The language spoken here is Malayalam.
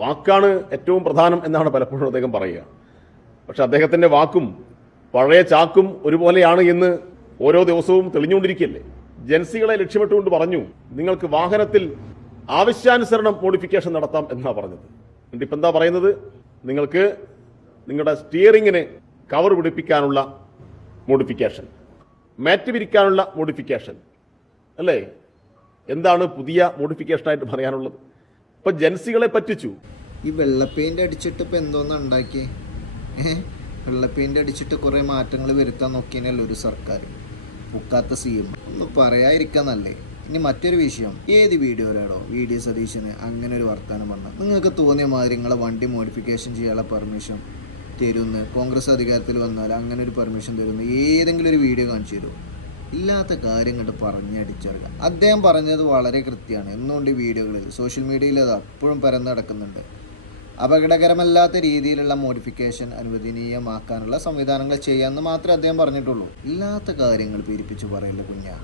വാക്കാണ് ഏറ്റവും പ്രധാനം എന്നാണ് പലപ്പോഴും അദ്ദേഹം പറയുക. പക്ഷെ അദ്ദേഹത്തിൻ്റെ വാക്കും പഴയ ചാക്കും ഒരുപോലെയാണ് എന്ന് ഓരോ ദിവസവും തെളിഞ്ഞുകൊണ്ടിരിക്കുകയല്ലേ. ജൻസികളെ ലക്ഷ്യമിട്ടുകൊണ്ട് പറഞ്ഞു, നിങ്ങൾക്ക് വാഹനത്തിൽ ആവശ്യാനുസരണം മോഡിഫിക്കേഷൻ നടത്താം എന്നാണ് പറഞ്ഞത്. എന്നിട്ട് ഇപ്പം എന്താ പറയുന്നത്? നിങ്ങൾക്ക് നിങ്ങളുടെ സ്റ്റിയറിങ്ങിന് കവർ പിടിപ്പിക്കാനുള്ള മോഡിഫിക്കേഷൻ, മാറ്റ് വിരിക്കാനുള്ള മോഡിഫിക്കേഷൻ അല്ലേ? എന്താണ് പുതിയ മോഡിഫിക്കേഷനായിട്ട് പറയാനുള്ളത്? ഇപ്പം ജൻസികളെ പറ്റിച്ചു. ഈ വെള്ളപ്പെയിൻ്റ് അടിച്ചിട്ട് ഇപ്പം എന്തോന്നാ ഉണ്ടാക്കി? വെള്ളപ്പെയിൻ്റ് അടിച്ചിട്ട് കുറേ മാറ്റങ്ങൾ വരുത്താൻ നോക്കിയതിനല്ലോ ഒരു സർക്കാർ. പുക്കാത്ത CM ഒന്ന് പറയാതിരിക്കാൻ നല്ലേ. ഇനി മറ്റൊരു വിഷയം, ഏത് വീഡിയോയിലാണോ VD സതീശന് അങ്ങനെ ഒരു വർത്തമാനം പറഞ്ഞത്? നിങ്ങൾക്ക് തോന്നിയ മാതിരി നിങ്ങളെ വണ്ടി മോഡിഫിക്കേഷൻ ചെയ്യാനുള്ള പെർമിഷൻ തരുമെന്ന് കോൺഗ്രസ് അധികാരത്തിൽ വന്നാൽ അങ്ങനെ ഒരു പെർമിഷൻ തരുമെന്ന് ഏതെങ്കിലും ഒരു വീഡിയോ കാണിച്ചു തരുമോ? ഇല്ലാത്ത കാര്യം കണ്ട് പറഞ്ഞടിച്ചറിയാം. അദ്ദേഹം പറഞ്ഞത് വളരെ കൃത്യമാണ്. എന്നുകൊണ്ട് ഈ വീഡിയോകളിൽ സോഷ്യൽ മീഡിയയിൽ അത് അപ്പോഴും പരന്ന് നടക്കുന്നുണ്ട്. അപകടകരമല്ലാത്ത രീതിയിലുള്ള മോഡിഫിക്കേഷൻ അനുവദനീയമാക്കാനുള്ള സംവിധാനങ്ങൾ ചെയ്യാമെന്ന് മാത്രമേ അദ്ദേഹം പറഞ്ഞിട്ടുള്ളൂ. ഇല്ലാത്ത കാര്യങ്ങൾ പെരുപ്പിച്ച് പറയില്ല കുഞ്ഞാ.